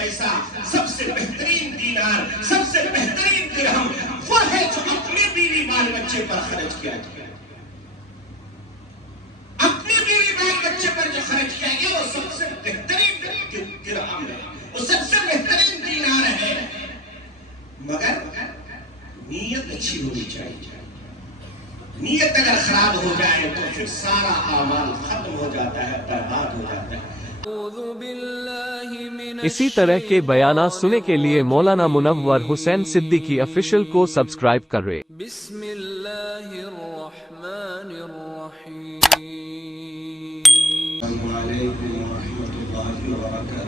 پیسہ، سب سے بہترین دینار، سب سے بہترین درہم وہ ہے جو اپنے بیوی بال بچے پر خرچ کیا جائے. اپنے بیوی بال بچے پر جو خرچ کیا گیا وہ سب سے بہترین درہم ہے، وہ سب سے بہترین دینار ہے. مگر نیت اچھی ہونی چاہیے. نیت اگر خراب ہو جائے تو پھر سارا اعمال ختم ہو جاتا ہے، برباد ہو جاتا ہے. اسی طرح کے بیانات سننے کے لیے مولانا منور حسین صدیقی آفیشل کو سبسکرائب کریں. بسم اللہ الرحمن الرحیم. السلام علیکم ورحمۃ اللہ وبرکاتہ.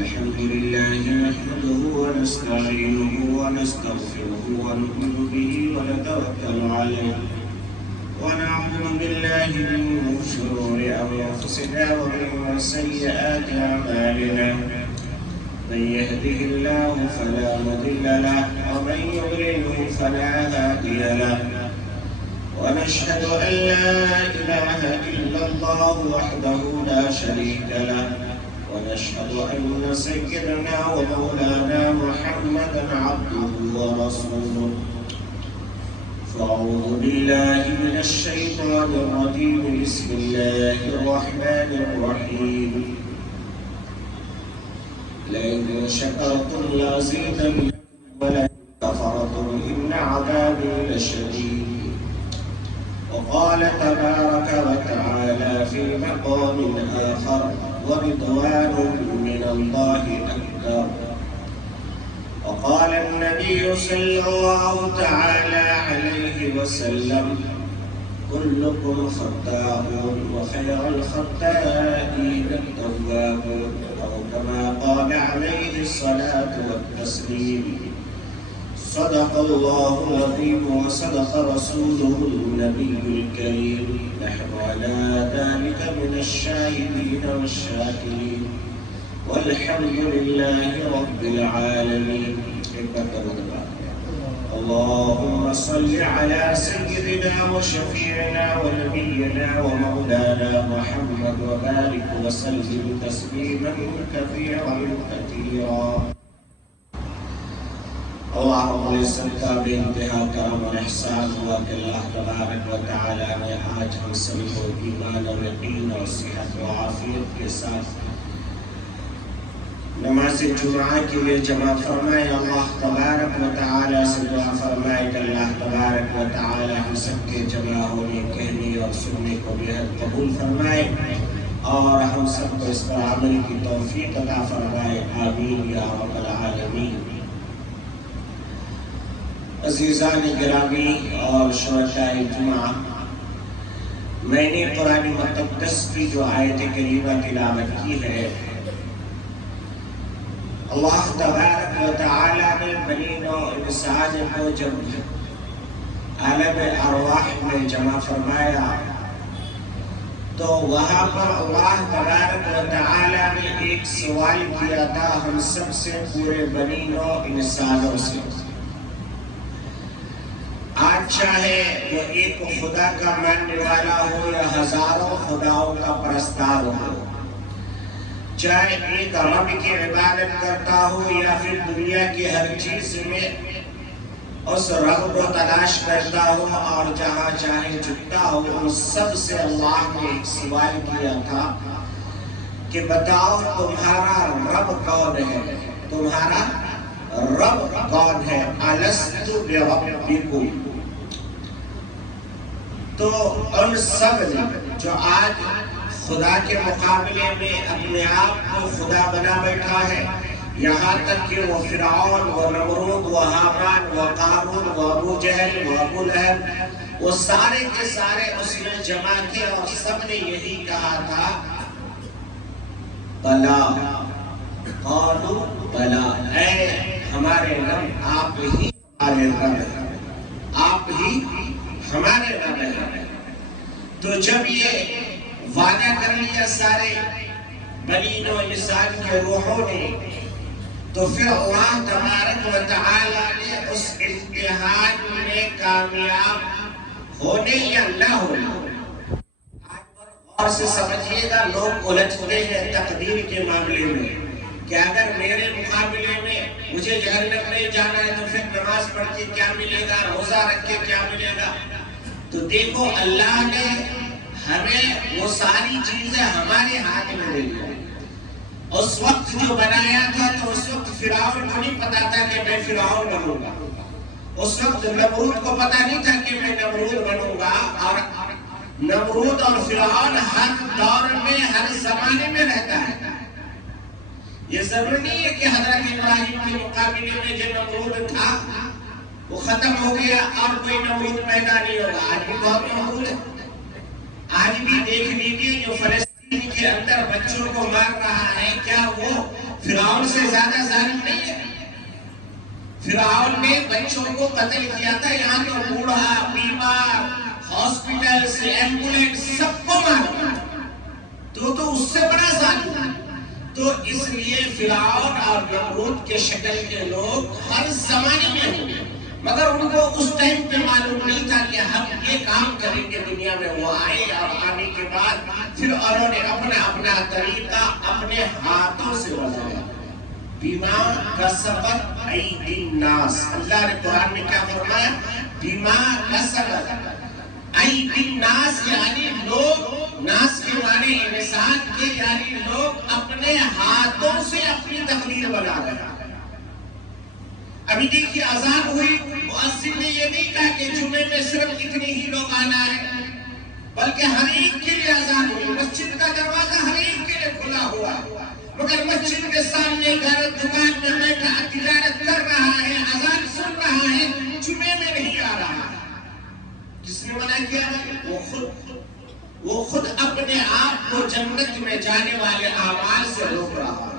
الحمد لله نحمده ونستعينه ونستغفره ونؤمن به ونتوكل عليه ونعوذ بالله من شرور أنفسنا ومن سيئات أعمالنا. من يهده الله فلا مضل له ومن يضلل فلا هادي له. ونشهد أن لا إله إلا الله وحده لا شريك له. ونشهد أن سيدنا ومولانا محمدا عبده ورسوله. فأعوذ بالله من الشيطان الرجيم. بسم الله الرحمن الرحيم. لئن شكرتم لأزيدنكم ولئن كفرتم إن عذابي لشديد. وقال تبارك وتعالى في مقام آخر ورضوان من الله أكبر. وقال النبي صلى الله تعالى عليه وسلم كلكم خطاؤون وخير الخطائين التوابون، أو كما قال عليه الصلاة والتسليم. صدق الله العظيم وصدق رسوله النبي الكريم. نحن على ذلك من الشاهدين والشاكرين والحمد لله رب العالمين. اللهم صل على سيدنا وشفيعنا ونبينا ومولانا محمد وبارك وسلم تسليما كثيرا كثيرا. اللهم العزت کا بے انتہا کرم اور احسان ہوا کہ اللہ تبارک و تعالی نے آج ہم سب کو ایمان اور یقین اور صحت و عافیت کے ساتھ نماز جمعہ کے لیے جمع فرمائے. اللہ تبارک و تعالی سے دعا فرمائے کہ اللہ تبارک و تعالی ہم سب کے جمع ہونے، کہنے اور سننے کو بہت قبول فرمائے اور ہم سب کو اس پر عمل کی توفیق عطا فرمائے. آمین یا رب العالمین. عزیزان گرامی اور شہداء جمعہ، میں نے قرآن مقدس کی جو آیت کریمہ تلاوت کی ہے، اللہ تبارک و تعالی نے بنی نوع انسان کو جب عالم ارواح میں جمع فرمایا تو وہاں پر اللہ تبارک و تعالی نے ایک سوال کیا تھا ہم سب سے، پورے بنی نوع انسانوں سے. آج چاہے وہ ایک خدا کا ماننے والا ہو یا ہزاروں خداؤں کا پرستار ہو، چاہے ایک رب کی عبادت کرتا ہو یا پھر دنیا کی ہر چیز میں اس رب کو تلاش کرتا ہو اور جہاں چاہے جھکتا ہو، ان سب سے اللہ نے ایک سوال کیا تھا کہ بتاؤ تمہارا رب کون ہے؟ تمہارا رب کون ہے؟ الست بربکم. تو ان سب نے جو آج خدا کے مقابلے میں اپنے آپ کو خدا بنا بیٹھا ہے، یہاں تک کہ وہ فرعون، وہ نمرود، وہ حامان، وہ قارون، وہ ابو جہل، وہ ابو لہب، وہ سارے کے سارے اس میں جمع تھے اور سب نے یہی کہا تھا بلا. قالوا بلا، اے ہمارے رب آپ ہی ہمارے رب ہیں، آپ ہی ہمارے رب ہیں. تو جب یہ وعدہ کر لیا سارے بنی نوع انسان کے روحوں نے، تو پھر اللہ تبارک و تعالی نے اس امتحان میں کامیاب ہونے یا نہ ہونے سے سمجھیے گا، لوگ الجھتے ہیں تقدیر کے معاملے میں کہ اگر میرے مقابلے میں مجھے جہنم میں جانا ہے تو پھر نماز پڑھ کے کیا ملے گا، روزہ رکھ کے کیا ملے گا۔ تو دیکھو اللہ نے ہمیں وہ ساری چیزیں ہمارے ہاتھ میں دے دی۔ اس وقت جو بنایا تھا تو اس وقت فرعون کو نہیں پتا تھا کہ میں فرعون بنوں گا، اس وقت نمرود کو پتا نہیں تھا کہ میں نمرود بنوں گا۔ اور نمرود اور فرعون ہر دور میں ہر زمانے میں رہتا ہے۔ یہ ضروری نہیں ہے کہ حضرت ابراہیم کے مقابلے میں جو نمرود تھا وہ ختم ہو گیا اور کوئی نمرود پیدا نہیں ہوگا۔ آج بھی بہت نمرود ہے۔ آج بھی دیکھ لیجیے جو فلسطین کے اندر بچوں کو مار رہا ہے، کیا وہ فرعون سے زیادہ ظالم نہیں ہے؟ فرعون نے بچوں کو قتل کیا تھا، یہاں تو بوڑھا، بیمار، ہاسپٹل سے ایمبولینس سب کو مارا، تو اس سے بڑا ظالم ہے۔ تو اس لیے فرعون اور نمرود کے شکل کے لوگ ہر زمانے میں ہوں گے، مگر ان کو اس ٹائم پہ معلوم نہیں تھا کہ ہم یہ کام کریں گے دنیا میں۔ وہ آئے اور آنے کے بعد پھر انہوں نے اپنا اپنا طریقہ اپنے ہاتھوں سے بنایا۔ بیما کسبت ایدی الناس، اللہ نے قرآن میں کیا فرمایا؟ بیما کسبت ایدی الناس، یعنی لوگ، ناس کے معنی انسان کے، یعنی لوگ اپنے ہاتھوں سے اپنی تقدیر بنا رہے ہیں۔ ابھی دیکھیے اذان ہوئی، مؤذن نے یہ نہیں کہا کہ جمعے میں صرف اتنی ہی لوگ آنا ہے، بلکہ ہر ایک کے لیے اذان ہوئی۔ مسجد کا دروازہ ہر ایک کے لیے کھلا ہوا ہے، مگر مسجد کے سامنے گھر دکان میں بیٹھا تجارت کر رہا ہے، اذان سن رہا ہے، جمعے میں نہیں آ رہا ہے۔ جس نے منع کیا وہ خود اپنے آپ کو جنت میں جانے والے اعمال سے روک رہا ہے۔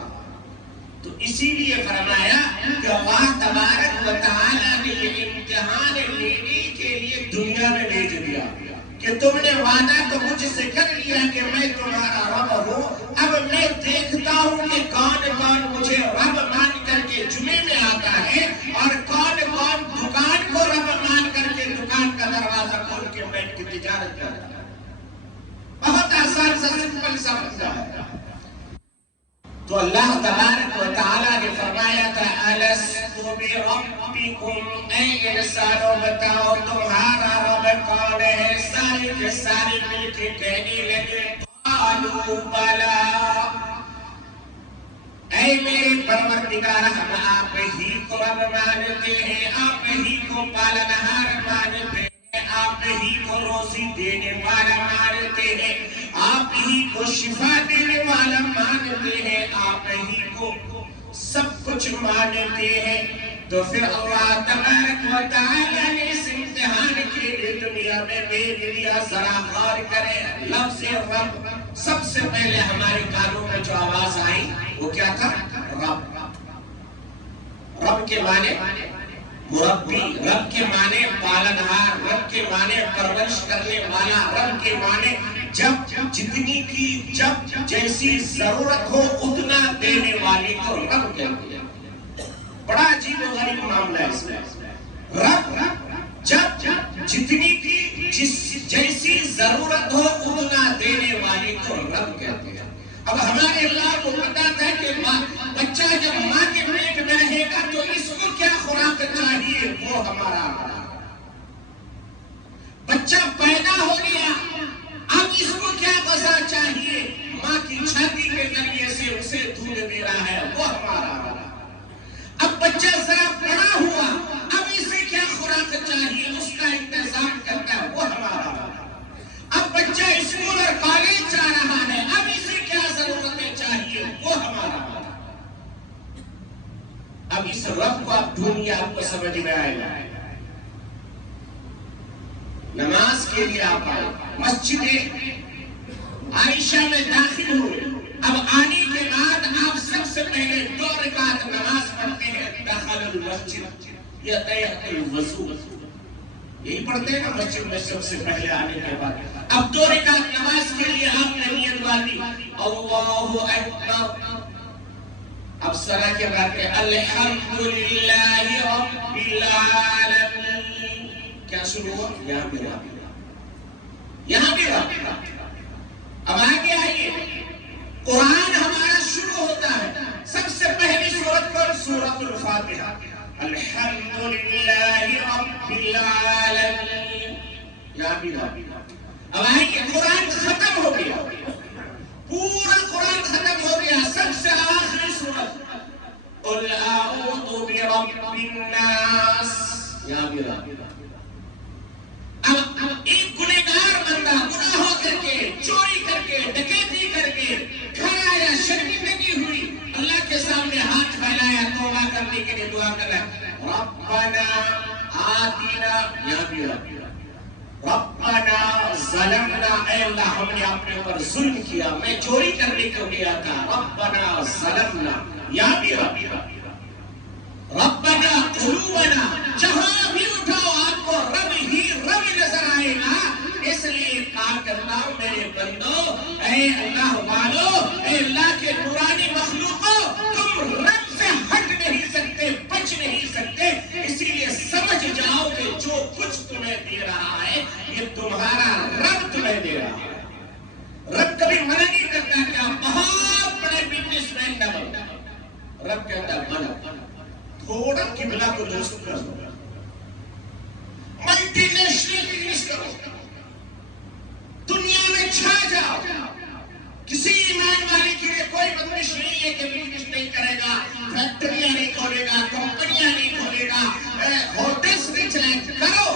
تو اسی لیے فرمایا کہ اللہ تبارک و تعالیٰ نے یہ امتحان لینے کے لیے دنیا میں بھیج دیا کہ تم نے وعدہ تو مجھ سے کر لیا کہ میں تمہارا رب ہوں، اب میں دیکھتا ہوں کہ کون کون مجھے رب مان کر کے جمعے میں آتا ہے اور کون کون دکان کو رب مان کر کے دکان کا دروازہ کھول کے بیٹھ کے تجارت کرتا ہے۔ بہت آسان سا سمپل سا مسئلہ ہے۔ تو اللہ تبارک و تعالیٰ نے فرمایا تھا الست بربکم، اے انسانوں بتاؤ تمہارا رب کون ہے؟ سارے کے سارے مل کے کہنے لگے قالوا بلا، اے میرے پروردگار ہم آپ ہی کو رب مانتے ہیں، آپ ہی کو پالنہار مانتے ہیں، آپ ہی کو روزی دینے والا مانتے ہیں، آپ ہی کو شفا دینے والا مانتے ہیں، آپ ہی کو سب کچھ مانتے ہیں۔ تو پھر اللہ تبارک و تعالیٰ نے اس امتحان کے لیے دنیا میں بھیج دیا۔ ذرا غور کریں، لفظ رب سب سے پہلے ہمارے کانوں میں جو آواز آئی وہ کیا تھا؟ رب۔ رب کے معنی مربی، رب کے معنی پالنہار، رب کے معنی پرورش کرنے والا، رب کے معنی جب جتنی کی جب جیسی ضرورت ہو اتنا دینے والی کو رب کہتے ہیں۔ بڑا عجیب و غریب معاملہ ہے اس میں۔ رب جب جتنی کی جیسی ضرورت ہو اتنا دینے والی کو رب کہتے ہیں۔ اب ہمارے اللہ کو پتا تھا کہ بچہ جب ماں کے پیٹ میں رہے گا تو اس کو کیا خوراک چاہیے وہ ہمارا بچہ پیدا ہو گیا، اب اس کو کیا غذا چاہیے، ماں کی چھاتی کے ذریعے سے اسے دودھ دے رہا ہے وہ ہمارا۔ اب بچہ ذرا بڑا ہوا، اب اسے کیا خوراک چاہیے اس کا انتظام کرتا ہے وہ ہمارا۔ اب بچہ اسکول اور کالج جا رہا ہے، اب اسے کیا ضرورتیں چاہیے وہ ہمارا۔ اب اس رب کو آپ ڈھونڈیے، آپ کو سمجھ میں آئے گا۔ نماز کے لیے آپ آئے، مسجد عائشہ میں داخل ہوئے، اب آنے کے بعد آپ سب سے پہلے 2 رکعت نماز پڑھتے ہیں، دخل المسجد یا تیت الوضو، یہی پڑھتے ہیں نا مسجد میں سب سے پہلے آنے کے بعد۔ اب 2 رکعت نماز کے لیے آپ نے نیت باندھی، اللہ اکبر۔ اب سرا کے بعد الحمدللہ رب العالمین، کیا شروع ہوا؟ یہاں بھی رب، یہاں بھی رب۔ اب آگے آئیے، قرآن ہمارا شروع ہوتا ہے سب سے پہلی سورت پر سورۃ الفاتحہ، الحمدللہ رب العالمین۔ اب آئیے، قرآن ختم ہو گیا، پورا قرآن ختم ہو گیا، سب سے آخری سورت قل اعوذ برب الناس۔ اب ایک گنہگار بندہ گناہوں کر کے، چوری کر کے، ڈکیتی کر کے کھایا یا شرمندگی ہوئی، اللہ کے سامنے ہاتھ پھیلایا، توبہ کرنے کے لیے دعا کر رہا ہے، ربنا آتنا، ربنا ظلمنا، اے اللہ ہم نے اپنے اوپر ظلم کیا، میں چوری کرنے کو گیا تھا، ربنا ظلمنا، یا بھی ربنا قلوبنا، جہاں بھی اٹھاؤ آپ کو رب ہی رب نظر آئے گا، اس لیے کہا کرتا ہوں میرے بندو، اے اللہ والو، اے اللہ کے نورانی مخلوقوں، تم رب سے ہٹ نہیں سکتے، بچ نہیں سکتے، اسی لیے سمجھ جاؤ کہ جو کچھ تمہیں دے رہا ہے یہ تمہارا رب تمہیں دے رہا ہے۔ رب کبھی منع نہیں کرتا کہ آپ بہت بڑے بزنس مین نہ بنو، رب کہتا ہے بنو، تھوڑا قبلہ کو درست کرو، ملٹی نیشنل بزنس کرو، دنیا میں چھا جاؤ، کسی ایمان والے کے لیے کوئی بندش نہیں ہے کہ بزنس نہیں کرے گا، فیکٹریاں نہیں کھولے گا، کمپنیاں نہیں کھولے گا، ہوٹلس نہیں چلائے، کرو،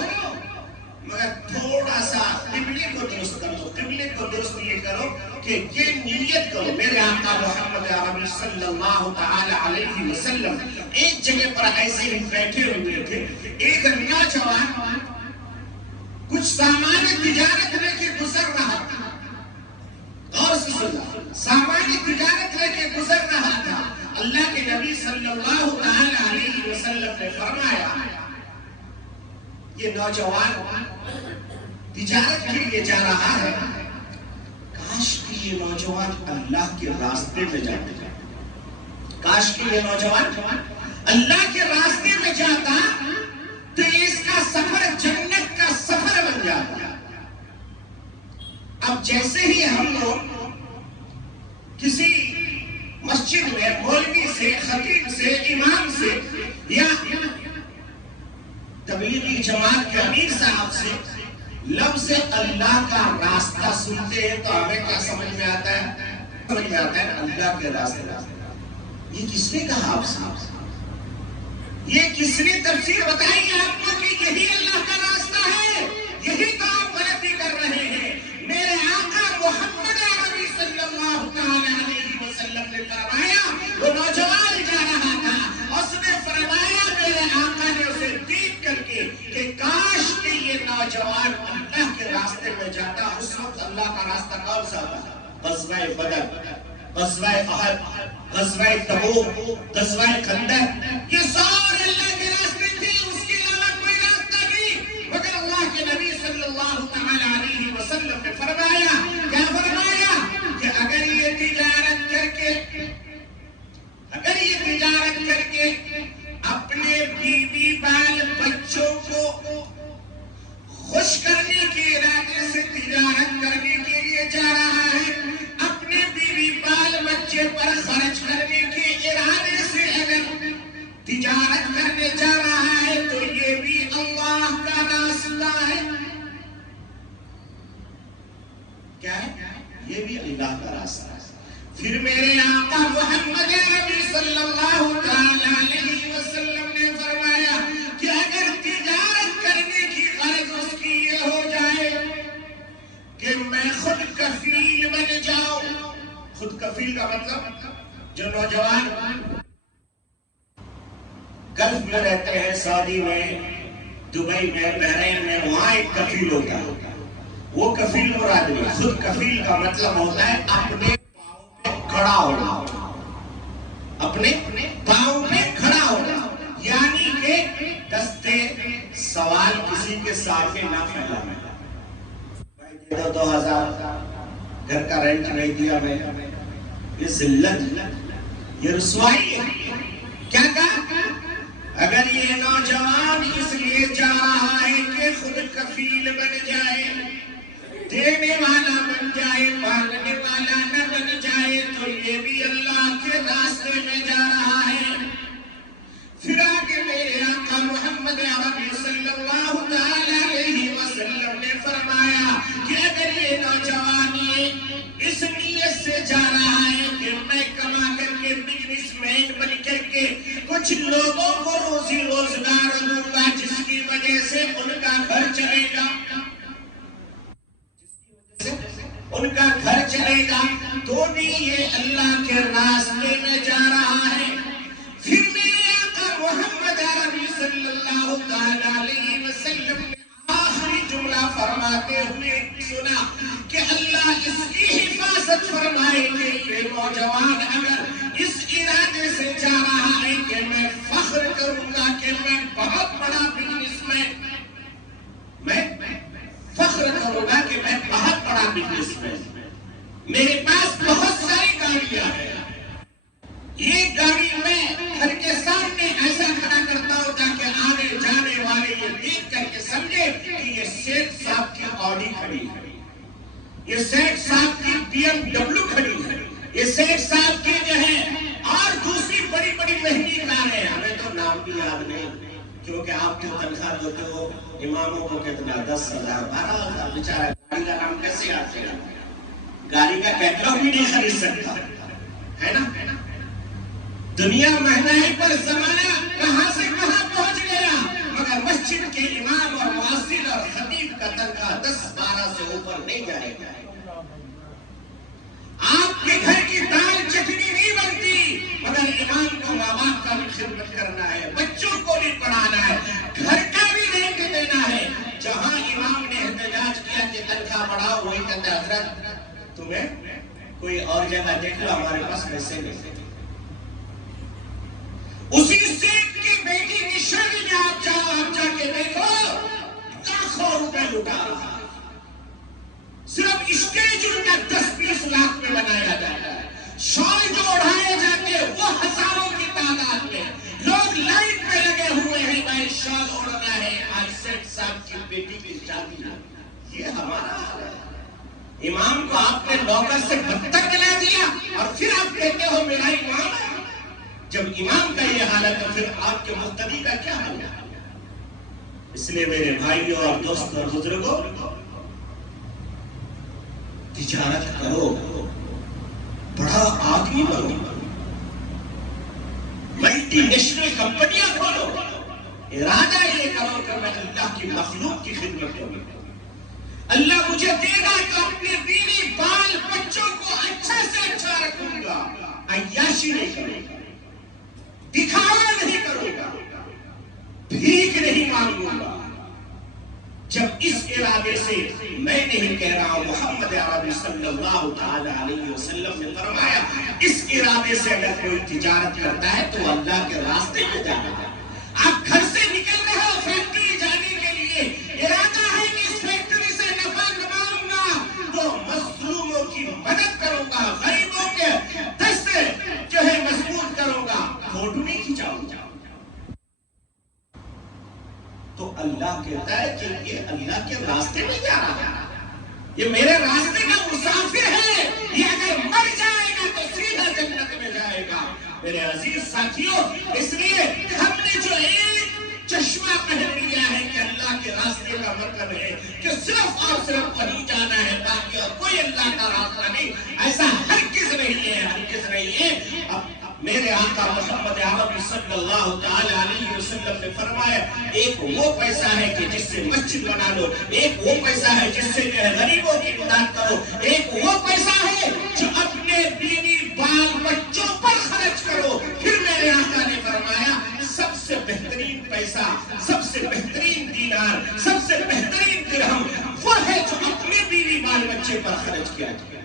مگر تھوڑا سا قبلے کو درست کرو۔ قبلے کو درست یہ کرو کہ یہ نیت کرو، میرے آقا محمد عربی صلی اللہ تعالی علیہ وسلم ایک جگہ پر ایسے ہی بیٹھے ہوئے تھے، ایک نوجوان کچھ سامان تجارت لے کے گزر رہا تھا، غور سے سنو، سامان تجارت لے کے گزر رہا تھا، اللہ کے نبی صلی اللہ تعالی علیہ وسلم نے فرمایا یہ نوجوان تجارت کے لیے جا رہا ہے، کاش کہ یہ نوجوان اللہ کے راستے میں جاتا، کاش کہ یہ نوجوان اللہ کے راستے میں جاتا تو اس کا سفر جنت کا سفر بن جاتا۔ اب جیسے ہی ہم لوگ کسی مسجد میں مولوی سے، خطیب سے، امام سے یا تبلیغی جماعت کے امیر صاحب سے لفظ اللہ کا راستہ سنتے ہیں تو ہمیں کیا سمجھ میں آتا ہے؟ سمجھ میں آتا ہے اللہ کے راستے۔ یہ کس نے کہا آپ صاحب؟ یہ کس نے تفسیر بتائی آپ کو کہ یہی اللہ کا راستہ ہے؟ یہی تو آپ غلطی کر رہے ہیں۔ میرے آقا محمد عربی صلی اللہ تعالی علیہ وسلم نے فرمایا، وہ نوجوان جا رہا تھا، اس نے فرمایا میرے آقا نے اسے دیکھ کر کے کہ کاش کہ یہ نوجوان اللہ کے راستے میں جاتا۔ اس وقت اللہ کا راستہ کون سا تھا؟ غزوہ بدر، غزوہ احد، غزوہ تبوک، غزوہ خندق، یہ سارے اللہ کے راستے تھے، اس کے علاوہ کوئی راستہ نہیں۔ مگر اللہ کے نبی صلی اللہ تعالی علیہ وسلم نے فرمایا، کیا فرمایا کہ اگر یہ تجارت کر کے اپنے بیوی بال بچوں کو خوش کرنے کے ارادے سے تجارت کرنے کے لیے جا رہا ہے، اپنے بیوی بال بچے پر خرچ کرنے کے ارادے سے اگر تجارت کرنے جا رہا ہے تو یہ بھی اللہ کا راستہ ہے۔ کیا ہے؟ یہ بھی اللہ کا راستہ ہے۔ پھر میرے آقا محمد عربی صلی اللہ تعالی علیہ وسلم نے فرمایا کہ اگر تجارت کرنے کی غرض اس کی یہ ہو جائے کہ میں خود کفیل بن جاؤں، خود کفیل کا مطلب جو نوجوان گلف میں رہتے ہیں، سعودی میں، دبئی میں، بحرین میں، وہاں ایک کفیل ہوتا ہے، وہ کفیل مراد نہیں۔ خود کفیل کا مطلب ہوتا ہے اپنے کھڑا ہونا، اپنے پاؤں پہ کھڑا ہونا، یعنی کہ دستے سوال کسی کے سامنے نہ پھیلانا۔ بھائی دے دو 2000، گھر کا رینٹ نہیں دیا میں، یہ ذلت، یہ رسوائی ہے۔ کیا کہا؟ اگر یہ نوجوان اس لیے جا رہا ہے کہ خود کفیل بن جائے، دینے والا بن جائے، پالنے جائے تو یہ بھی اللہ کے راستے میں جا رہا ہے۔ پھر آگے میرے آقا محمد عربی صلی اللہ علیہ وسلم نے فرمایا کہ اگر یہ نوجوانی اس نیت سے جا رہا ہے کہ میں کما کر کے بزنس مین بن کر کے کچھ لوگوں کو روزی روزگار دوں گا جس کی وجہ سے ان کا گھر چلے گا، ان کا گھر چلے گا، تو بھی یہ اللہ کے راستے میں جا رہا ہے۔ پھر میرے آقا محمد عربی صلی اللہ علیہ وسلم نے آخری جملہ فرماتے ہوئے سنا کہ اللہ اس کی حفاظت فرمائے کہ یہ نوجوان اگر اس ارادے سے جا رہا ہے کہ میں فخر کروں گا کہ میں بہت بڑا بزنس میں فخر کروں گا کہ میں بہت بڑا بزنس میرے پاس بہت ساری گاڑیاں ہیں، یہ گاڑی میں گھر کے سامنے ایسا کھڑا کرتا ہوں تاکہ آنے جانے والے یہ دیکھ کر کے سمجھے کہ یہ سیٹھ صاحب کی آڈی کھڑی ہے، یہ سیٹھ صاحب کی بی ایم ڈبلیو کھڑی ہے، یہ سیٹھ صاحب کی جو ہے اور دوسری بڑی بڑی مہنگی کاریں ہیں۔ ہمیں تو نام بھی یاد نہیں، کیونکہ آپ کی تنخواہ دیتے ہو اماموں کو کتنا 10,000 12,000، بیچارہ گاڑی کا نام کیسے یاد کرے گا؟ گاڑی کا کیٹلاگ بھی نہیں خرید سکتا ہے نا۔ دنیا مہنگائی پر زمانہ کہاں سے کہاں پہنچ گیا، مگر مسجد کے امام اور مؤذن اور خطیب کا تنخواہ 10-12 سے اوپر نہیں جائے گا۔ آپ کے گھر کی دال چٹنی نہیں بنتی، مگر امام کو ماں باپ کا بھی خدمت کرنا ہے، بچوں کو بھی پڑھانا ہے، گھر کا بھی رینٹ دینا ہے۔ جہاں امام نے احتجاج کیا کہ تنخواہ بڑھاؤ، وہی کہتا ہے حضرت تمہیں کوئی اور جگہ دیکھ لو، ہمارے پاس پیسے نہیں۔ اسی سیٹ کی بیٹی کی شادی میں آپ جا کے دیکھو، لاکھوں روپے لٹا رہا ہے، صرف اسٹیج ان کا 10-20 لاکھ میں بنایا جاتا ہے، شال جو اڑھائے جاتے وہ ہزاروں کی تعداد میں، لوگ لائٹ پہ لگے ہوئے ہیں، بھائی شال اڑنا ہے، آج سیٹ صاحب کی بیٹی کی شادی ہے۔ یہ ہمارا حال ہے۔ امام کو آپ نے نوکر سے بدتر بنا دیا اور پھر آپ کہتے ہو میرا امام ہے۔ جب امام کا یہ حال ہے تو پھر آپ کے مقتدی کا کیا حال ہے؟ اس لیے میرے بھائیوں اور دوستوں اور بزرگوں، تجارت کرو، بڑا آدمی بنو، ملٹی نیشنل کمپنیاں کھولو، ارادہ یہ کرو کہ میں اللہ کی مخلوق کی خدمت کروں، اللہ مجھے دے گا کہ اپنے بیوی بال بچوں کو اچھا سے اچھا رکھوں گا، عیاشی نہیں کروں گا، دکھاوا نہیں کروں گا، بھیک نہیں مانگوں گا۔ جب اس ارادے سے، میں نہیں کہہ رہا، محمد عربی صلی اللہ علیہ وسلم نے فرمایا اس ارادے سے اگر کوئی تجارت کرتا ہے تو اللہ کے راستے میں جانا ہے۔ آپ گھر سے نکل رہے ہو فیکٹری جانے کے لیے، ارادہ ہے کہ اس فیکٹری سے نفع کماؤں گا تو مظلوموں کی مدد کروں گا، غریبوں کے دست جو ہے مضبوط کروں گا، فوٹو نہیں کھینچاؤں گا۔ تو اللہ کہتا ہے کہ یہ اللہ کے راستے میں جا رہا ہے، یہ میرے راستے کا مسافر ہے، یہ اگر مر جائے گا تو سیدھا جنت میں جائے گا۔ میرے عزیز ساتھیوں، اس لیے ہم نے جو ایک چشمہ پہن لیا ہے کہ اللہ کے راستے کا مطلب ہے کہ صرف اور صرف وہی جانا ہے، باقی اور کوئی اللہ کا راستہ نہیں، ایسا ہرگز نہیں ہے، ہرگز نہیں ہے۔ اب میرے آقا محمد عربی صلی اللہ علیہ وسلم نے فرمایا ایک وہ پیسہ ہے کہ جس سے مسجد بنا لو، ایک وہ پیسہ ہے جس سے جو ہے غریبوں کی امداد کرو، ایک وہ پیسہ ہے جو اپنے بیوی بال بچوں پر خرچ کرو۔ پھر میرے آقا نے فرمایا سب سے بہترین پیسہ، سب سے بہترین دینار، سب سے بہترین درہم وہ ہے جو اپنے بیوی بال بچے پر خرچ کیا جائے،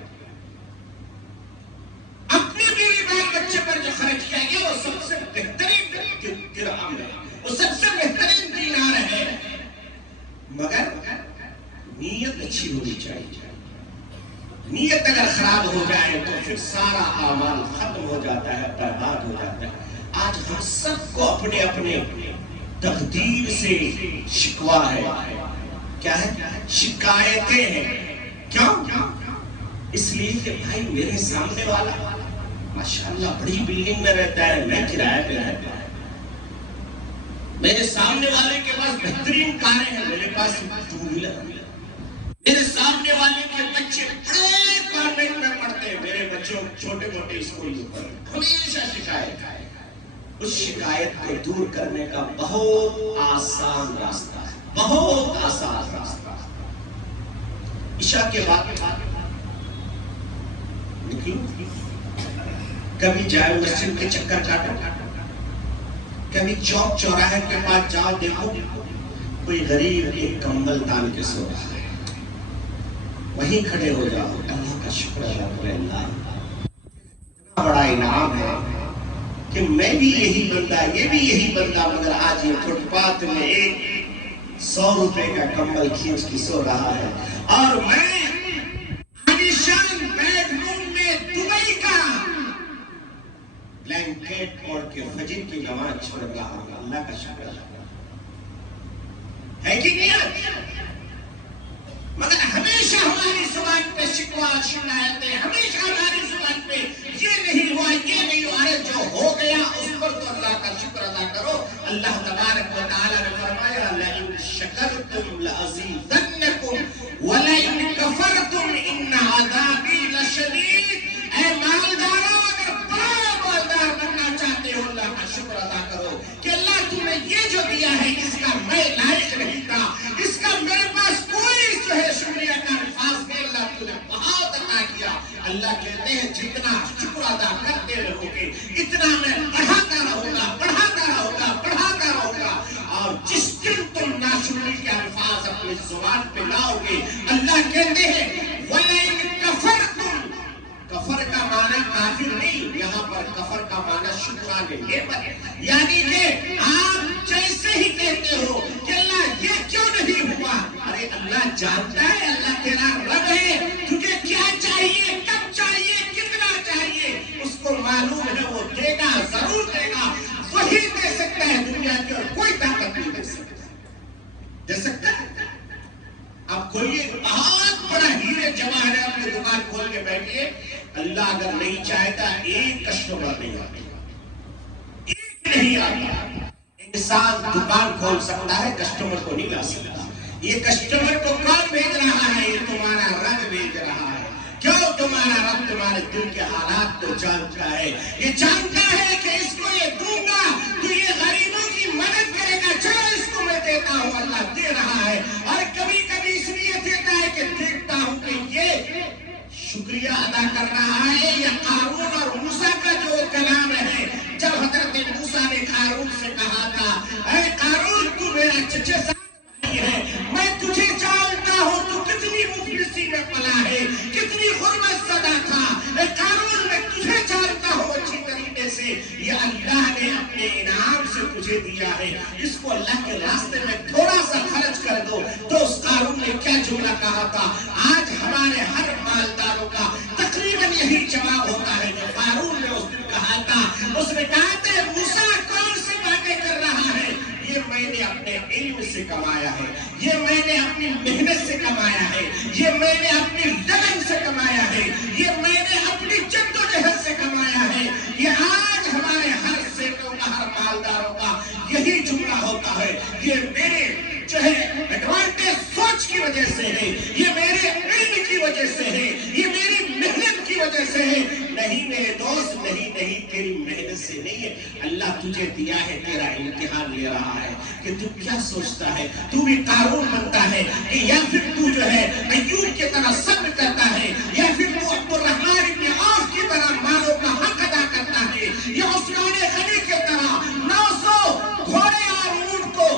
اپنے بیوی بال بچے پر جو خرچ کیا گیا وہ سب سے بہترین درہم ہے، وہ سب سے بہترین دینار ہے، مگر نیت اچھی ہونی چاہیے۔ نیت اگر خراب ہو جائے تو پھر سارا اعمال ختم ہو جاتا ہے، برباد ہو جاتا ہے۔ آج ہم سب کو اپنے اپنے تقدیر سے شکوا ہے، کیا ہے؟ شکایتیں ہیں۔ کیوں؟ اس لیے کہ بھائی میرے سامنے والا ماشاءاللہ بڑی بلڈنگ میں رہتا ہے، میں کرایہ پہ رہتا ہوں، میرے سامنے والے کے پاس بہترین کاریں ہیں، میرے پاس ٹو ویلر ہے، میرے سامنے والے کے بچے بڑے کانوینٹ میں پڑھتے ہیں، میرے بچوں چھوٹے موٹے اسکول میں پڑھتے ہیں، ہمیشہ شکایت ہے۔ اس شکایت کو دور کرنے کا بہت آسان راستہ ہے، بہت آسان راستہ ہے۔ عشاء کے بعد نکلو، کبھی جائے مسجد کے چکر کاٹو، کبھی چوک چوراہے کے پاس جاؤ، دیکھو کوئی غریب ایک کمبل تان کے سو رہا ہے، وہیں کھڑے ہو جاؤ، اللہ کا شکر ادا کرے، اللہ اتنا بڑا انعام ہے کہ میں بھی یہی بندہ، یہ بھی یہی بندہ، مگر آج یہ فٹ پاتھ میں ایک 100 روپے کا کمبل کھینچ کے سو رہا ہے، اور میں عالیشان بیڈ روم میں دبئی کا بلینکٹ اوڑھ کے فجر کی نماز چھوڑ رہا ہوں، اللہ کا شکر ہے کہ نہیں؟ مگر ہمیشہ ہماری زبان پہ شکوہ شکایتیں، ہمیشہ ہماری زبان پہ یہ نہیں ہوا، یہ نہیں ہوا، جو ہو گیا اس پر تو اللہ کا شکر ادا کرو۔ اللہ تبارک و تعالیٰ نے فرمایا لَئِن شَكَرْتُمْ لَأَزِيدَنَّكُمْ وَلَئِن كَفَرْتُمْ إِنَّ عَذَابِي لَشَدِيدٌ۔ اے مالداروں، اگر بڑا مالدار بننا چاہتے ہو اللہ کا شکر ادا کرو کہ اللہ تمہیں یہ جو دیا ہے اس کا میں لائق نہیں تھا، اس کا میرے پاس کوئی جو ہے شکریہ کا الفاظ نہیں، اللہ تمہیں بہت عطا کیا۔ اللہ کہتے ہیں جتنا شکر ادا کرتے رہو گے اتنا میں بڑھاتا رہوں گا، بڑھاتا رہوں گا، بڑھاتا رہوں گا، اور جس دن تم ناشکری کے الفاظ اپنی زبان پہ لاؤ گے اللہ کہتے ہیں وَلَئِن كَفَرْتُمْ، کفر کا معنی کافر نہیں، یہاں پر کفر کا معنی شکرانے نعمت، یعنی کہ آپ جیسے ہی کہتے ہو کہ اللہ یہ کیوں نہیں ہوا، ارے اللہ جانتا ہے، اللہ تیرا رب ہے، تجھے کیا چاہیے، کب چاہیے، کتنا چاہیے، اس کو معلوم ہے، وہ دے گا، ضرور دے گا، وہی دے سکتا ہے، دنیا کی اور کوئی طاقت نہیں دے سکتا، دے سکتا ہے۔ آپ کھولیے، بہت بڑا ہیرے جواہر ہے، اپنی دکان کھول کے بیٹھیے، اللہ اگر نہیں چاہتا ایک کسٹمر نہیں آتا، ایک نہیں آتا۔ انسان دکان کھول سکتا ہے، کسٹمر کو نہیں لا سکتا۔ یہ کسٹمر کو کون بھیج رہا ہے؟ یہ تمہارا رب بھیج رہا ہے۔ کیوں؟ تمہارا رب تمہارے دل کے حالات کو جانتا ہے، یہ جانتا ہے کہ اس کو یہ دوں گا تو یہ غریبوں کی مدد کرے گا، چلو اس کو میں دیتا ہوں، اللہ دے رہا ہے۔ اور کبھی کبھی اس لیے دیتا ہے کہ دیکھتا ہوں کہ یہ شکریہ ادا کر رہا ہے۔ یہ قارون اور موسیٰ کا جو کلام ہے، جب حضرت موسیٰ نے قارون سے کہا تھا اے قارون تو میرا چچے بھائی ہے، میں تجھے جانتا ہوں تو کتنی مفلسی میں پلا ہے، کتنی غربت زدہ تھا، اے قارون میں تجھے جانتا ہوں اچھی طریقے سے، یہ اللہ نے اپنے انعام سے تجھے دیا ہے، اس کو اللہ کے راستے میں تھوڑا سا خرچ کر دو۔ تو اس قارون نے کیا جملہ کہا تھا؟ آج ہمارے ہر مالداروں کا تقریباً یہی جواب ہوتا ہے جو قارون نے اس دن کہا تھا۔ اس نے کہا تھا موسیٰ کون سی باتیں کر رہا ہے، یہ میں نے اپنے علم سے کمایا ہے، یہ میں نے اپنی محنت سے کمایا ہے، یہ میں نے اپنی لگن سے کمایا ہے، یہ میں نے اپنی جدوجہد سے کمایا ہے۔ یہ آج ہمارے ہر سیٹوں کا، ہر مالداروں کا یہی جملہ ہوتا ہے، یہ میرے جو ہے ایڈوانٹیج سوچ کی وجہ سے ہے، یہ میرے علم کی وجہ سے ہے، یہ میری محنت کی وجہ سے ہے۔ نہیں میرے دوست، نہیں تیری محنت سے نہیں ہے، اللہ تجھے دیا ہے، تیرا امتحان لے رہا ہے کہ تو کیا سوچتا ہے، تو بھی قارون بنتا ہے کہ یا پھر تو جو ہے ایوب کی طرح صبر کرتا ہے، یا پھر تو عبدالرحمن بن عوف کی طرح مالوں کا حق ادا کرتا ہے، یا عثمان غنی کی طرح 900 گھوڑے اور اونٹ کو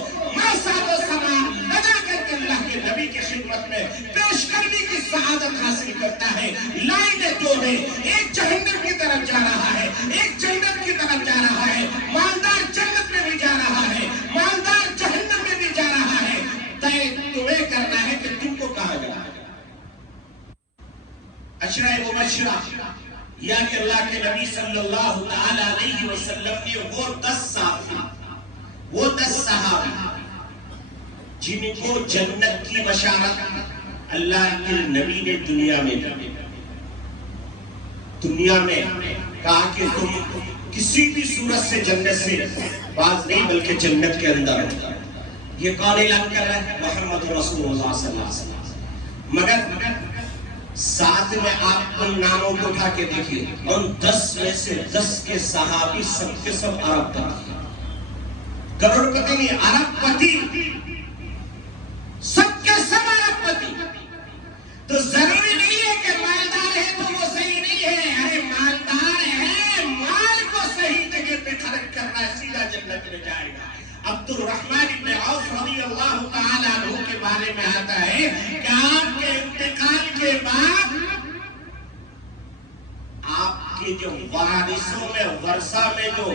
سادہ سامان ادا کر کے اللہ کے نبی کی خدمت میں پیش کرنے کی سعادت حاصل کرتا ہے۔ لائنیں دو ہیں، ایک جہنم کی طرف جا رہا ہے، ایک جنت کی طرف جا رہا ہے، مالدار جنت میں بھی جا رہا ہے، مالدار جہنم میں بھی جا رہا ہے، طے تمہیں کرنا ہے کہ تم کو کہاں جانا ہے۔ عشرہ مبشرہ یعنی اللہ کے نبی صلی اللہ تعالی علیہ وسلم نے وہ 10 صحابی، وہ 10 صحابی جن کو جنت کی بشارت اللہ کے نبی نے دنیا میں دی، دنیا میں کہا کہ تم کسی بھی صورت سے جنت سے باز نہیں بلکہ جنت کے اندر ہو. یہ کون اعلان کر رہا ہے؟ محمد رسول اللہ صلی اللہ علیہ وسلم. مگر ساتھ میں آپ ان ناموں کو اٹھا کے دیکھیے، ان 10 میں سے 10 کے صحابی سب کے سب عرب پتی، کروڑ پتی نہیں، عرب پتی، سب کے سب عرب پتی. تو ضروری نہیں ہے کہ مالدار ہے تو وہ صحیح نہیں ہے. ارے مالدار ہے، مال کو صحیح جگہ پہ خرچ کرنا ہے، سیدھا جنت میں جائے گا. عبد الرحمن بن عوف رضی اللہ تعالیٰ عنہ کے بارے میں آتا ہے کہ آپ کے انتقال کے بعد آپ کے جو وارثوں میں ورثہ میں جو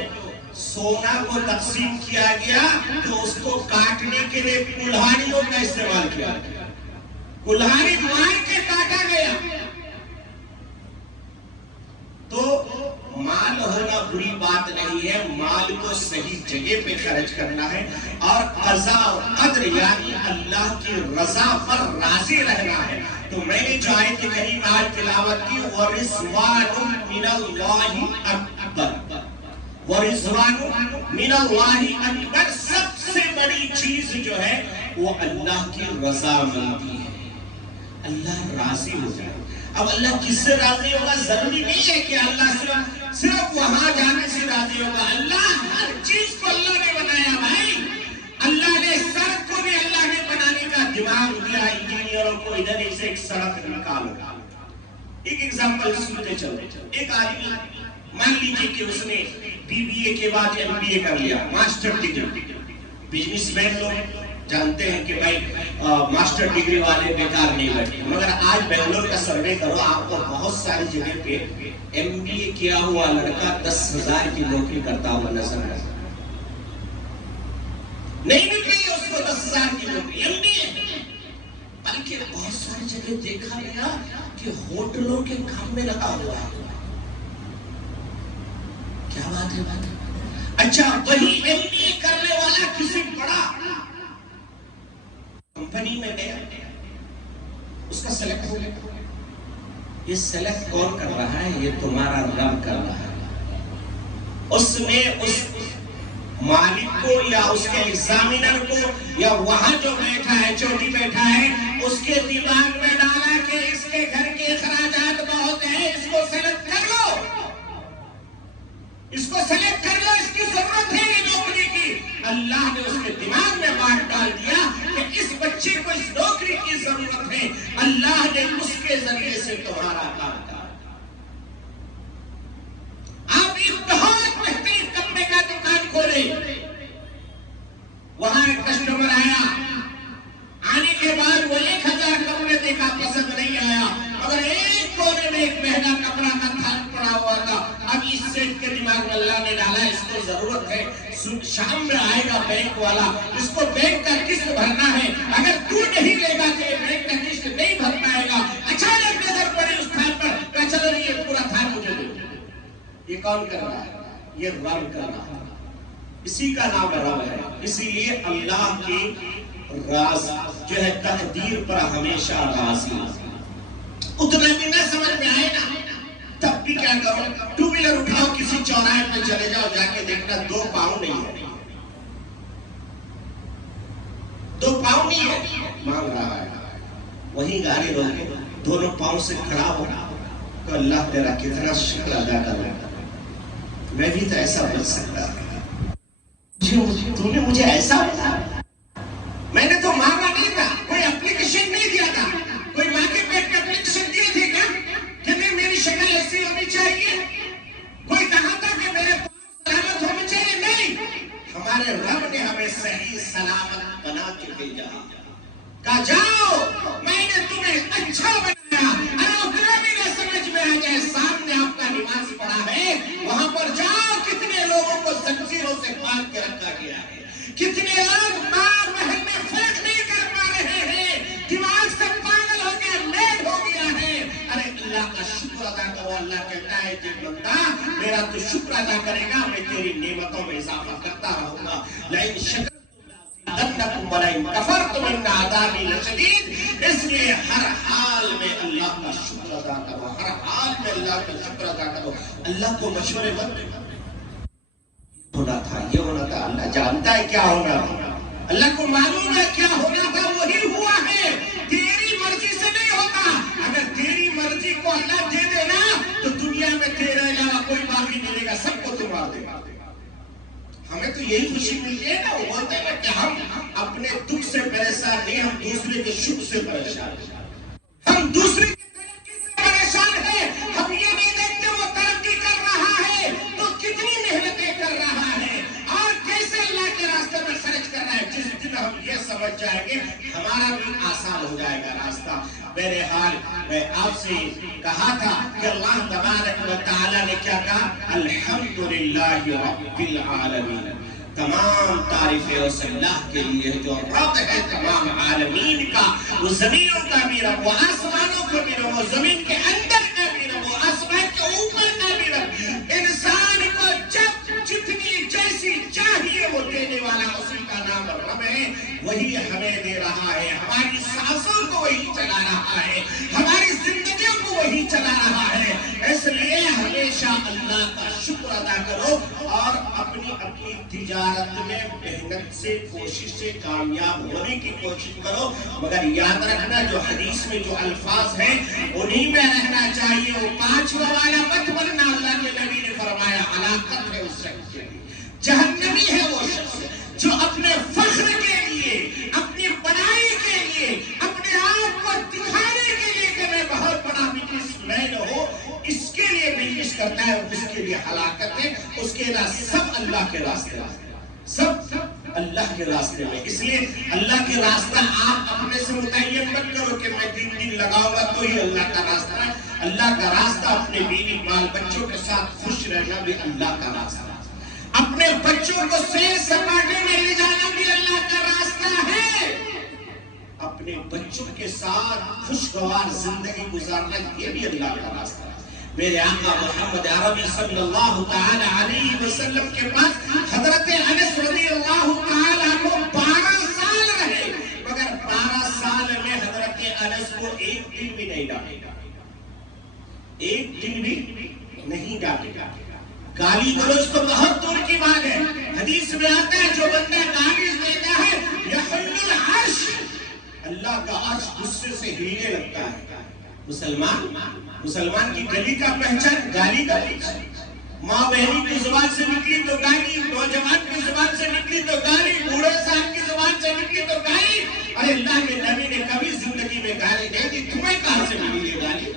سونا کو تقسیم کیا گیا تو اس کو کاٹنے کے لیے کلہاڑیوں کا استعمال کیا گیا. کلہاڑی مار کے کاٹا گیا. تو مال ہونا بری بات نہیں ہے، مال کو صحیح جگہ پہ خرچ کرنا ہے اور قضا و قدر یعنی اللہ کی رضا پر راضی رہنا ہے. تو میں نے جو آیت کریم آج تلاوت کی، وَرِضْوَانٌ مِّنَ اللَّهِ أَكْبَرُ، وَرِضْوَانٌ مِّنَ اللَّهِ أَكْبَرُ. سب سے بڑی چیز جو ہے وہ اللہ کی رضا مندی ہے، اللہ راضی ہو جائے. اب اللہ کس سے راضی ہوگا؟ ضروری نہیں ہے کہ اللہ صرف وہاں جانے سے راضی ہوگا. اللہ ہر چیز کو اللہ نے بنایا بھائی. اللہ نے سڑک کو بھی اللہ نے بنانے کا دماغ دیا انجینئروں کو، ادھر سے ایک سڑک نکالو. ایک ایگزامپل سنتے چلتے، ایک آدمی مان لیجیے کہ اس نے BBA کے بعد MBA کر لیا، ماسٹر ڈگری. بزنس مین لوگ جانتے ہیں کہ بھائی ماسٹر ڈگری والے بیکار نہیں بیٹھے، مگر آج بنگلور کا سروے کرو، آپ کو بہت ساری جگہ پہ MBA کیا ہوا لڑکا 10,000 کی نوکری کرتا ہوا نظر آئے. نہیں مل رہی اس کو 10,000 کی نوکری MBA. بلکہ بہت ساری جگہ دیکھا گیا کہ ہوٹلوں کے کام میں لگا ہوا ہے. کیا بات ہے؟ اچھا وہی MBA کرنے والا کسی بڑا کمپنی میں گیا، اس کا سلیکٹ ہو گیا. یہ سلیکٹ کون کر رہا ہے؟ یہ تمہارا رب کر رہا ہے. اس نے اس مالک کو یا اس کے ایگزامینر کو یا وہاں جو بیٹھا ہے، چوٹی بیٹھا ہے، اس کے دماغ میں ڈالا کہ اس کے گھر کے اخراجات بہت ہیں، اس کو سلیکٹ کر لو، اس کو سلیکٹ کر لو، اس کی ضرورت ہے یہ نوکری کی. اللہ نے اس کے دماغ میں بات ڈال دیا کہ اس بچے کو اس نوکری کی ضرورت ہے. اللہ نے اس کے ذریعے سے تمہارا کام کیا. آپ ایک بہت بہترین کپڑے کا دکان کھولے، وہاں ایک کسٹمر آیا، آنے کے بعد وہ 1,000 کپڑے دیکھا، پسند نہیں آیا، مگر ایک کونے میں ایک مہنگا کپڑا کا تھان پڑا ہوا تھا. اب اس سیٹ کے دماغ میں اللہ نے ڈالا اس کو ضرورت ہے، شام میں آئے گا بینک والا، اس کو بینک کا قسط بھرنا ہے، اگر تو نہیں لے گا تو یہ بینک کا قسط نہیں بھر پائے گا. اچانک نظر پڑی اس تھان پر، کہا چلو یہ پورا تھان مجھے دے. یہ کون کر رہا ہے؟ یہ رب کر رہا ہے. اسی کا نام رب ہے. اسی لیے اللہ کی راز جو ہے تقدیر پر ہمیشہ راضی. اتنا بھی نہ سمجھ میں آئے نا تب بھی کیا کرو، 2 ویلر اٹھاؤ، کسی چوراہے پہ چلے جاؤ، جا کے دیکھنا 2 پاؤں نہیں ہے، 2 پاؤں نہیں ہے، مانگ رہا ہے. وہی گاڑی روکے دونوں پاؤں سے کھڑا ہو تو اللہ تیرا کتنا شکر ادا کر رہا ہے. میں بھی تو ایسا بن سکتا، تو نے مجھے ایسا بنا. میں نے تو مانگا نہیں تھا، کوئی اپلیکیشن نہیں دیا تھا، کوئی ماں کے پیٹ کا اپلیکیشن دیے تھے کیا کہ میری شکل ایسی ہونی چاہیے؟ کوئی کہا تھا کہ میرے پاس سلامت ہونی چاہیے؟ نہیں، ہمارے رب نے ہمیں صحیح سلامت بنا کے بھیجا. کہا جاؤ میں نے تمہیں اچھا بنایا. ارے اتنا بھی نہ سمجھ میں آ جائے، سامنے آپ کا نماز پڑھا ہے، وہاں پر جاؤ، کتنے لوگوں کو زنجیروں سے باندھ کے رکھا گیا ہے، کتنے لوگ ماں بہن میں فرق نہیں کر پا رہے ہیں، دماغ سے پاگل ہو گیا، لیٹ ہو گیا ہے. ارے اللہ کا شکر ادا کرو. اللہ کہتا ہے کہ بندہ میرا تو شکر ادا کرے گا، میں تیری نعمتوں میں اضافہ کرتا رہوں گا. لئن شکرتم لأزیدنکم ولئن کفرتم ان عذابی لشدید. اس لیے ہر حال میں میں اللہ کا شکر ادا کرو، ہر حال میں اللہ کا شکر ادا کرو، اللہ کو مشورے مت ہونا تھا، یہ ہونا تھا، اللہ جانتا ہے کیا ہونا تھا، اللہ کو معلوم ہے کیا ہونا تھا، وہی ہوا ہے، تیری مرضی سے نہیں ہوتا۔ اگر تیری مرضی کو اللہ دے دے نا تو دنیا میں تیرے علاوہ کوئی باقی ملے گا، سب کو تم مار دے گا۔ ہمیں تو یہی خوشی ملتی ہے نا، وہ بولتے ہیں کہ ہم اپنے دکھ سے پریشان نہیں، ہم دوسرے کے شکر سے پریشان ہیں، ہم دوسرے کی ترقی سے پریشان ہیں، ہم یہ نہیں دیکھتے وہ ترقی کر رہا ہے تو کتنی محنتیں کر رہا ہے اور کیسے اللہ کے راستے میں خرچ کر رہا ہے۔ جس دن ہم یہ سمجھ جائیں گے ہمارا بھی آسان ہو جائے گا راستہ۔ بہرحال میں آپ سے کہا تھا کہ اللہ تبارک و تعالی نے کیا کہا، الحمدللہ رب العالمین، تمام تعریفیں اس اللہ کے لیے جو رب ہے تمام عالمین کا، وہ زمینوں کا بھی رب، وہ آسمانوں کا بھی رب، وہ زمین کے اندر کا بھی رب، وہ آسمان کے اوپر کا بھی رب، انسان کو جب جتنی جیسی چاہیے وہ دینے والا اسی کا نام رب ہے، وہی ہمیں دے رہا ہے، ہماری سانسوں کو وہی چلا رہا ہے، ہماری زندگیوں کو وہی چلا رہا ہے۔ اس لیے ہمیشہ اللہ کا شکر ادا کرو اور اپنی تجارت میں محنت سے، کوشش سے کامیاب ہونے کی کوشش کرو، مگر یاد رکھنا جو حدیث میں جو الفاظ ہیں انہی میں رہنا چاہیے، وہ پانچواں والا مت بننا۔ اللہ کے نبی نے فرمایا ہلاکت ہے اس شخص کے لیے، جہنمی ہے وہ شخص جو اپنے فخر کے لیے، اپنی بڑائی کے لیے، اپنے آپ کو دکھانے کے لیے کہ میں بہت بڑا بزنس مین ہوں، اس کے لیے بزنس کرتا ہے، اس کے لیے ہلاکت ہے۔ اس کے علاوہ سب اللہ کے راستے، سب اللہ کے راستے میں۔ اس لیے اللہ کے راستہ آپ اپنے سے متعین مت کرو کہ میں 3 دن لگاؤں گا تو ہی اللہ کا راستہ ہے۔ اللہ کا راستہ اپنے بیوی بال بچوں کے ساتھ خوش رہنا بھی اللہ کا راستہ ہے، اپنے بچوں کو سیر سپاٹے میں لے جانا بھی اللہ کا راستہ ہے، اپنے بچوں کے ساتھ خوشگوار زندگی گزارنا یہ بھی اللہ کا راستہ ہے۔ میرے آقا محمد عربی صلی اللہ تعالی علیہ وسلم کے پاس حضرت انس رضی اللہ تعالی عنہ 12 سال رہے، مگر 12 سال میں حضرت انس کو ایک دن بھی نہیں ڈانٹے گا، ایک دن بھی نہیں ڈانٹے گا۔ گالی گلوچ تو بہت دور کی بات ہے، حدیث میں آتا ہے جو بندہ گالی دیتا ہے یحل العرش، اللہ کا عرش غصے سے ہلنے لگتا ہے۔ مسلمان کی گلی کا پہچان گالی گلوچ، ماں بہنی کی زبان سے نکلی تو گالی، نوجوان کی زبان سے نکلی تو گالی، بوڑھے صاحب کی زبان سے نکلی تو گالی۔ ارے اللہ کے نبی نے کبھی زندگی میں گالی نہیں دی، تمہیں کہاں سے ملی یہ گالی؟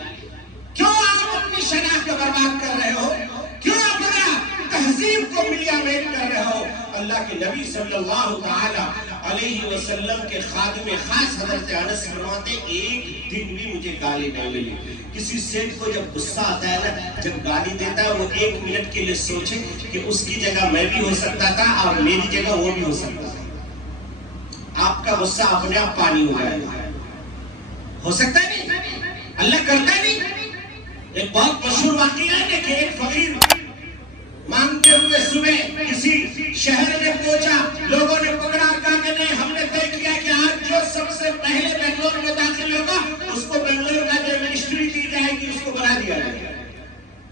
کیوں آپ اپنی شناخت کو برباد کر رہے ہو؟ کیوں اپنا تہذیب کو ملیا میل کر رہے ہو؟ اللہ کے نبی صلی اللہ تعالی علیہ وسلم کے خادم خاص حضرت انس فرماتے ایک دن بھی مجھے گالی نہیں ملی۔ کسی سیٹ کو جب غصہ آتا ہے نا، جب گالی دیتا ہے وہ 1 منٹ کے لیے سوچے کہ اس کی جگہ میں بھی ہو سکتا تھا اور میری جگہ وہ بھی ہو سکتا تھا، آپ کا غصہ اپنے آپ پانی ہو جائے گا، ہو سکتا نہیں، اللہ کرتا نہیں۔ ایک بہت مشہور واقعہ ہے کہ ایک فقیر مانگتے ہوئے صبح کسی شہر میں پہنچا، لوگوں نے پکڑا، کہا کہ نہیں، ہم نے طے کیا کہ آج جو سب سے پہلے بنگلور میں داخل ہوگا اس کو بنگلور کا جو منسٹری دی جائے گی اس کو بنا دیا جائے گا۔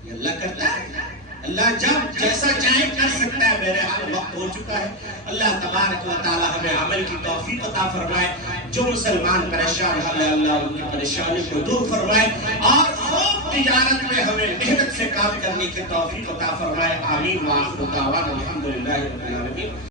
یہ اللہ کرتا ہے، اللہ جب جیسا چاہے کر سکتا ہے۔ بہرحال وقت ہو چکا ہے، اللہ تبارک و تعالی ہمیں عمل کی توفیق عطا فرمائے، جو مسلمان پریشان ہے اللہ ان کی پریشانی کو دور فرمائے اور خوب تجارت میں ہمیں محنت سے کام کرنے کی توفیق عطا فرمائے۔ آمین وآخر دعوانا الحمدللہ رب العالمین۔